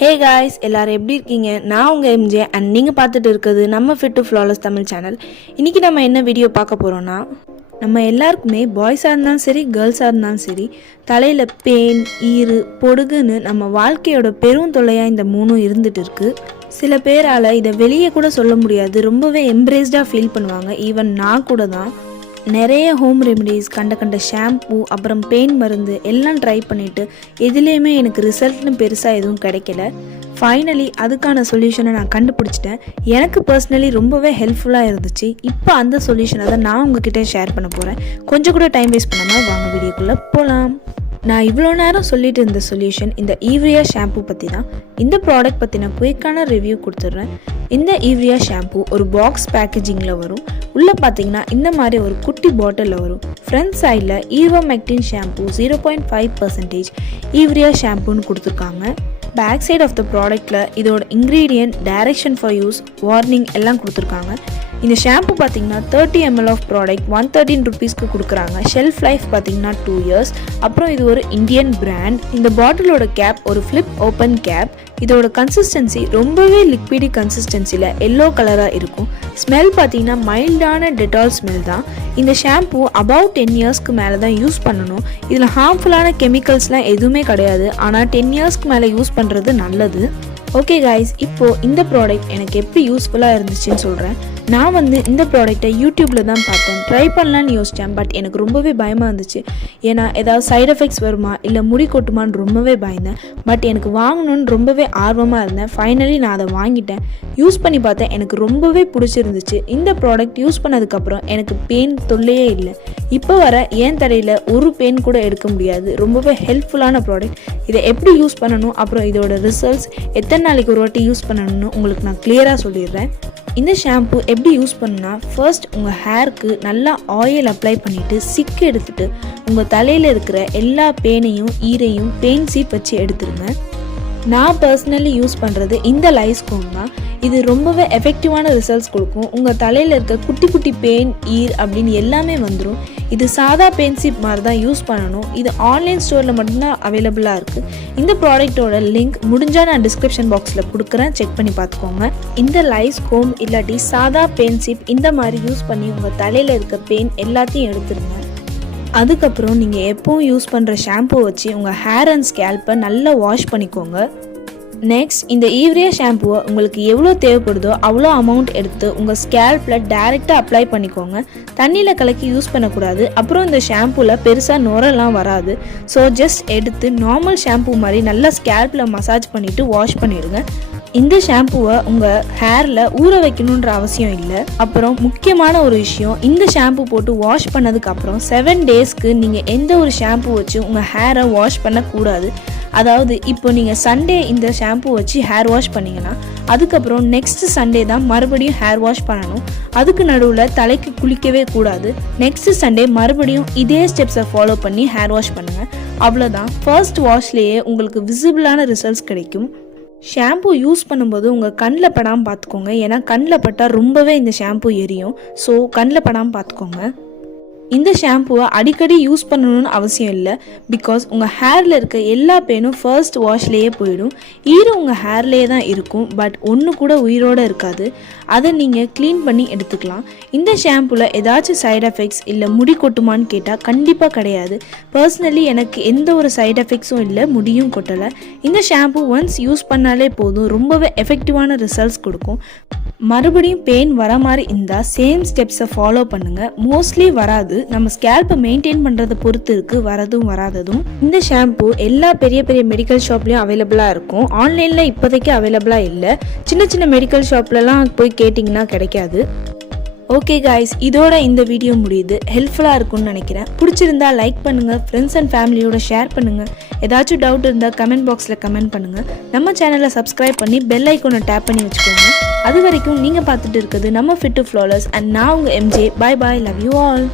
Hey guys, எல்லாரும் எப்படி இருக்கீங்க? நான் உங்க MJ and நீங்க பார்த்துட்டு இருக்குது நம்ம Fit to Flawless Tamil channel. இன்னைக்கு நம்ம என்ன வீடியோ பார்க்க போறோம்னா, நம்ம எல்லாருக்குமே பாய்ஸா இருந்தாலும் சரி கேர்ள்ஸா இருந்தாலும் சரி தலையில பெயின், ஈறு, பொடுகுன்னு நம்ம வாழ்க்கையோட பெரும் தொல்லையா இந்த மூணும் இருந்துட்டு இருக்கு. சில பேரால இதை வெளியே கூட சொல்ல முடியாது, ரொம்பவே எம்ப்ரேஸ்டா ஃபீல் பண்ணுவாங்க. ஈவன் நான் கூட தான் நிறைய ஹோம் ரெமெடிஸ், கண்ட ஷாம்பூ, அப்புறம் பெயின் மருந்து எல்லாம் ட்ரை பண்ணிவிட்டு எதுலேயுமே எனக்கு ரிசல்ட்னு பெருசாக எதுவும் கிடைக்கல. ஃபைனலி அதுக்கான சொல்யூஷனை நான் கண்டுபிடிச்சிட்டேன். எனக்கு பர்சனலி ரொம்பவே ஹெல்ப்ஃபுல்லாக இருந்துச்சு. இப்போ அந்த சொல்யூஷனை தான் நான் உங்ககிட்ட ஷேர் பண்ண போகிறேன். கொஞ்சம் கூட டைம் வேஸ்ட் பண்ணாமல் வாங்க வீடியோக்குள்ளே போகலாம். நான் இவ்வளோ நேரம் சொல்லிட்டு இருந்த சொல்யூஷன் இந்த IVREA ஷாம்பூ பற்றி தான். இந்த ப்ராடக்ட் பற்றி நான் குயிக்கான ரிவ்யூ கொடுத்துட்றேன். இந்த IVREA ஷாம்பூ ஒரு பாக்ஸ் பேக்கேஜிங்கில் வரும். உள்ளே பார்த்தீங்கன்னா இந்த மாதிரி ஒரு குட்டி பாட்டிலில் வரும். ஃப்ரண்ட் சைடில் ஈவர்மெக்டின் ஷாம்பூ 0.5% IVREA ஷாம்பூன்னு கொடுத்துருக்காங்க. பேக் சைட் ஆஃப் த ப்ராடக்டில் இதோட ingredient, direction for use, warning எல்லாம் கொடுத்துருக்காங்க. இந்த ஷாம்பு பார்த்தீங்கன்னா 30 ml ஆஃப் ப்ராடக்ட் 113 ருபீஸ்க்கு கொடுக்குறாங்க. ஷெல்ஃப் லைஃப் பார்த்தீங்கன்னா 2 years. அப்புறம் இது ஒரு இந்தியன் பிராண்ட். இந்த பாட்டிலோட கேப் ஒரு ஃப்ளிப் ஓப்பன் கேப். இதோட கன்சிஸ்டன்சி ரொம்பவே லிக்விடி கன்சிஸ்டன்சியில் எல்லோ கலராக இருக்கும். ஸ்மெல் பார்த்தீங்கன்னா மைல்டான டெட்டால் ஸ்மெல் தான். இந்த ஷாம்பூ அபவுட் 10 yearsக்கு மேலே தான் யூஸ் பண்ணணும். இதில் ஹார்ம்ஃபுல்லான கெமிக்கல்ஸ்லாம் எதுவுமே கிடையாது. ஆனால் 10 yearsக்கு மேலே யூஸ் பண்ணுறது நல்லது. ஓகே கைஸ், இப்போது இந்த ப்ராடக்ட் எனக்கு எப்படி யூஸ்ஃபுல்லாக இருந்துச்சுன்னு சொல்கிறேன். நான் இந்த ப்ராடக்டை யூடியூப்பில் தான் பார்த்தேன். ட்ரை பண்ணலான்னு யோசித்தேன். பட் எனக்கு ரொம்பவே பயமாக இருந்துச்சு. ஏன்னா ஏதாவது சைட் எஃபெக்ட்ஸ் வருமா இல்லை முடி கொட்டுமான்னு ரொம்பவே பயந்தேன். பட் எனக்கு வாங்கணுன்னு ரொம்பவே ஆர்வமாக இருந்தேன். ஃபைனலி நான் அதை வாங்கிட்டேன். யூஸ் பண்ணி பார்த்தேன். எனக்கு ரொம்பவே பிடிச்சிருந்துச்சு. இந்த ப்ராடக்ட் யூஸ் பண்ணதுக்கப்புறம் எனக்கு பெயின் தொல்லையே இல்லை. இப்போ வர என் தலையில் ஒரு பெயின் கூட எடுக்க முடியாது. ரொம்பவே ஹெல்ப்ஃபுல்லான ப்ராடக்ட். இதை எப்படி யூஸ் பண்ணணும், அப்புறம் இதோட ரிசல்ட்ஸ் எத்தனை நாளைக்கு ஒரு வாட்டி யூஸ் பண்ணணும்னு உங்களுக்கு நான் கிளியராக சொல்லிடுறேன். இந்த ஷாம்பு எப்படி யூஸ் பண்ணுன்னா, ஃபர்ஸ்ட் உங்கள் ஹேருக்கு நல்லா ஆயில் அப்ளை பண்ணிவிட்டு சிக்கு எடுத்துகிட்டு உங்கள் தலையில் இருக்கிற எல்லா பெயினையும் ஈரையும் பெயின் சீப் வச்சு எடுத்துருங்க. நான் பர்சனலி யூஸ் பண்ணுறது இந்த லைஸ் கோம் தான். இது ரொம்பவே எஃபெக்டிவான ரிசல்ட்ஸ் கொடுக்கும். உங்கள் தலையில் இருக்க குட்டி குட்டி பெயின், ஈர் அப்படின்னு எல்லாமே வந்துடும். இது சாதா பெயின் சீப் மாதிரி தான் யூஸ் பண்ணணும். இது ஆன்லைன் ஸ்டோரில் மட்டும்தான் அவைலபிளாக இருக்குது. இந்த ப்ராடக்டோட லிங்க் முடிஞ்சால் நான் டிஸ்கிரிப்ஷன் பாக்ஸில் கொடுக்குறேன், செக் பண்ணி பார்த்துக்கோங்க. இந்த லைஸ் கோம் இல்லாட்டி சாதா பெயின் சீப் இந்த மாதிரி யூஸ் பண்ணி உங்கள் தலையில் இருக்க பெயின் எல்லாத்தையும் எடுத்துருங்க. அதுக்கப்புறம் நீங்கள் எப்போவும் யூஸ் பண்ணுற ஷாம்பூ வச்சு உங்கள் ஹேர் அண்ட் ஸ்கேல்ப்பை நல்லா வாஷ் பண்ணிக்கோங்க. நெக்ஸ்ட், இந்த IVREA ஷாம்புவை உங்களுக்கு எவ்வளோ தேவைப்படுதோ அவ்வளோ அமௌண்ட் எடுத்து உங்கள் ஸ்கேல்பில் டைரெக்டாக அப்ளை பண்ணிக்கோங்க. தண்ணியில் கலக்கி யூஸ் பண்ணக்கூடாது. அப்புறம் இந்த ஷாம்பூவில் பெருசாக நுரெல்லாம் வராது. ஸோ ஜஸ்ட் எடுத்து நார்மல் ஷாம்பூ மாதிரி நல்லா ஸ்கேல்பில் மசாஜ் பண்ணிவிட்டு வாஷ் பண்ணிவிடுங்க. இந்த ஷாம்புவை உங்கள் ஹேரில் ஊற வைக்கணுன்ற அவசியம் இல்லை. அப்புறம் முக்கியமான ஒரு விஷயம், இந்த ஷாம்பு போட்டு வாஷ் பண்ணதுக்கப்புறம் 7 daysக்கு நீங்கள் எந்த ஒரு ஷாம்பு வச்சு உங்கள் ஹேரை வாஷ் பண்ணக்கூடாது. அதாவது இப்போ நீங்கள் சண்டே இந்த ஷாம்பு வச்சு ஹேர் வாஷ் பண்ணிங்கன்னா அதுக்கப்புறம் நெக்ஸ்ட் சண்டே தான் மறுபடியும் ஹேர் வாஷ் பண்ணணும். அதுக்கு நடுவில் தலைக்கு குளிக்கவே கூடாது. நெக்ஸ்ட் சண்டே மறுபடியும் இதே ஸ்டெப்ஸை ஃபாலோ பண்ணி ஹேர் வாஷ் பண்ணுங்கள். அவ்வளோதான். ஃபர்ஸ்ட் வாஷ்லேயே உங்களுக்கு விசிபிளான ரிசல்ட்ஸ் கிடைக்கும். ஷாம்பு யூஸ் பண்ணும்போது உங்கள் கண்ணில் படாமல் பார்த்துக்கோங்க. ஏன்னா கண்ணில் பட்டால் ரொம்பவே இந்த ஷாம்பு எரியும். ஸோ கண்ணில் படாமல் பார்த்துக்கோங்க. இந்த ஷாம்புவை அடிக்கடி யூஸ் பண்ணணும்னு அவசியம் இல்லை. பிகாஸ் உங்கள் ஹேரில் இருக்க எல்லா பெயினும் ஃபர்ஸ்ட் வாஷ்லேயே போயிடும். ஈரம் உங்கள் ஹேர்லேயே தான் இருக்கும். பட் ஒன்று கூட உயிரோடு இருக்காது. அதை நீங்கள் க்ளீன் பண்ணி எடுத்துக்கலாம். இந்த ஷாம்புவில் ஏதாச்சும் சைட் எஃபெக்ட்ஸ் இல்லை முடி கொட்டுமான்னு கேட்டால் கண்டிப்பாக கிடையாது. பர்சனலி எனக்கு எந்த ஒரு சைட் எஃபெக்ட்ஸும் இல்லை, முடியும் கொட்டலை. இந்த ஷாம்பு ஒன்ஸ் யூஸ் பண்ணாலே போதும், ரொம்பவே எஃபெக்டிவான ரிசல்ட்ஸ் கொடுக்கும். மறுபடியும் பெயின் வர மாதிரி இருந்தால் சேம் ஸ்டெப்ஸை ஃபாலோ பண்ணுங்கள். மோஸ்ட்லி வராது. நம்ம ஸ்கேல்ப்பை மெயின்டைன் பண்ணுறதை பொறுத்து இருக்குது, வரதும் வராததும். இந்த ஷாம்பு எல்லா பெரிய பெரிய மெடிக்கல் ஷாப்லேயும் அவைலபிளாக இருக்கும். ஆன்லைனில் இப்போதைக்கு அவைலபிளாக இல்லை. சின்ன சின்ன மெடிக்கல் ஷாப்லலாம் போய் கேட்டிங்கன்னா கிடைக்காது. ஓகே காய்ஸ், இதோட இந்த வீடியோ முடியுது. ஹெல்ப்ஃபுல்லாக இருக்கும்னு நினைக்கிறேன். பிடிச்சிருந்தா லைக் பண்ணுங்கள், ஃப்ரெண்ட்ஸ் அண்ட் ஃபேமிலியோட ஷேர் பண்ணுங்கள். ஏதாச்சும் டவுட் இருந்தால் கமெண்ட் பாக்ஸில் கமெண்ட் பண்ணுங்கள். நம்ம சேனலை சப்ஸ்கிரைப் பண்ணி பெல் ஐக்கோனை டேப் பண்ணி வச்சுக்கோங்க. அது வரைக்கும் நீங்கள் பார்த்துட்டு இருக்குது நம்ம Fit to Flawless அண்ட் நான் உங்கள் MJ. Bye bye, love you all.